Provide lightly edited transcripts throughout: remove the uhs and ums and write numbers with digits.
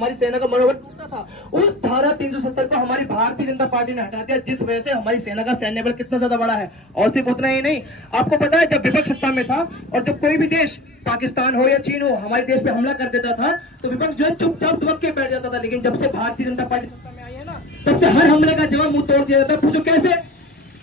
हमारी सेना का मनोबल टूटता था। उस धारा 370 को हमारी भारतीय जनता पार्टी ने हटा दिया, जिस वजह से हमारी सेना का सैन्य बल कितना ज्यादा बड़ा है। और सिर्फ उतना ही नहीं, आपको पता है जब विपक्ष सत्ता में था और जब कोई भी देश, पाकिस्तान हो या चीन हो, हमारे देश पे हमला कर देता था तो विपक्ष जो है चुपचाप दुबक के बैठ जाता था। लेकिन जब से भारतीय जनता पार्टी सत्ता में आई है ना, तब से हर हमले का जवाब मुंह तोड़ दिया जाता है। पूछो कैसे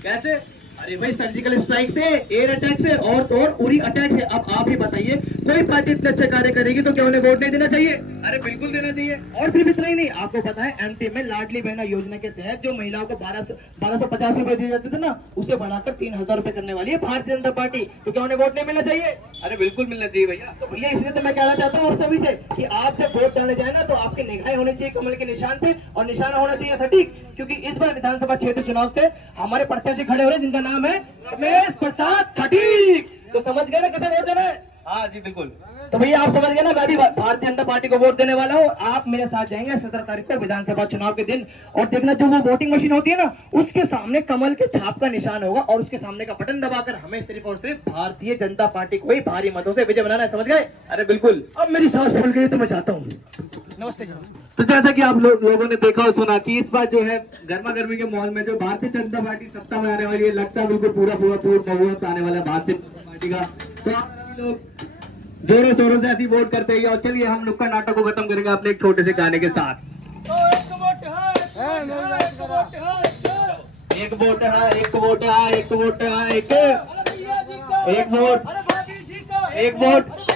कैसे? अरे भाई, सर्जिकल स्ट्राइक से, एयर अटैक से और उरी अटैक से। अब आप ही बताइए, कोई पार्टी इतने अच्छे कार्य करेगी तो क्या उन्हें वोट नहीं देना चाहिए? अरे बिल्कुल देना चाहिए। और सिर्फ इतना ही नहीं, आपको पता है एमपी में लाडली बहना योजना के तहत जो महिलाओं को 1250 रुपए दिए जाते थे ना, उसे बढ़ाकर 3000 रुपए करने वाली है भारतीय जनता पार्टी। तो क्या उन्हें वोट नहीं मिलना चाहिए? अरे बिल्कुल मिलना चाहिए भैया। तो भैया इसलिए तो मैं कहना चाहता हूँ आप सभी से कि आप जब वोट डाले जाए ना, तो आपकी निगाहें होनी चाहिए कमल के निशान पे, और निशाना होना चाहिए सटीक। क्योंकि इस बार विधानसभा क्षेत्र चुनाव से हमारे प्रत्याशी खड़े हो रहे हैं जिनका नाम है रमेश प्रसाद खटीक। तो समझ गए ना कैसे वोट देना है? हाँ जी बिल्कुल। तो भैया आप समझ गए ना, मैं भी भारतीय जनता पार्टी को वोट देने वाला हूँ। आप मेरे साथ जाएंगे 17 तारीख को विधानसभा चुनाव के दिन, और देखना जो वो वोटिंग मशीन होती है ना, उसके सामने कमल के छाप का निशान होगा और उसके सामने का बटन दबाकर हमें सिर्फ और सिर्फ भारतीय जनता पार्टी को ही भारी मतों से विजय बनाना है। समझ गए? अरे बिल्कुल। अब मेरी सांस फूल गई तो मैं चाहता हूँ। नमस्ते जी। नमस्ते। तो जैसा कि आप लोगों ने देखा और सुना कि इस बार जो है गर्मा गर्मी के माहौल में जो भारतीय जनता पार्टी सत्ता में आने वाली है, लगता है बिल्कुल पूरा बहुमत आने वाला है भारतीय जनता पार्टी का। तो आप लोग जोरों शोरों से ऐसी वोट करते हैं। और चलिए हम नुक्कड़ नाटक को खत्म करेंगे अपने एक छोटे से गाने के साथ। एक वोट है, एक वोट है, एक वोट, एक वोट।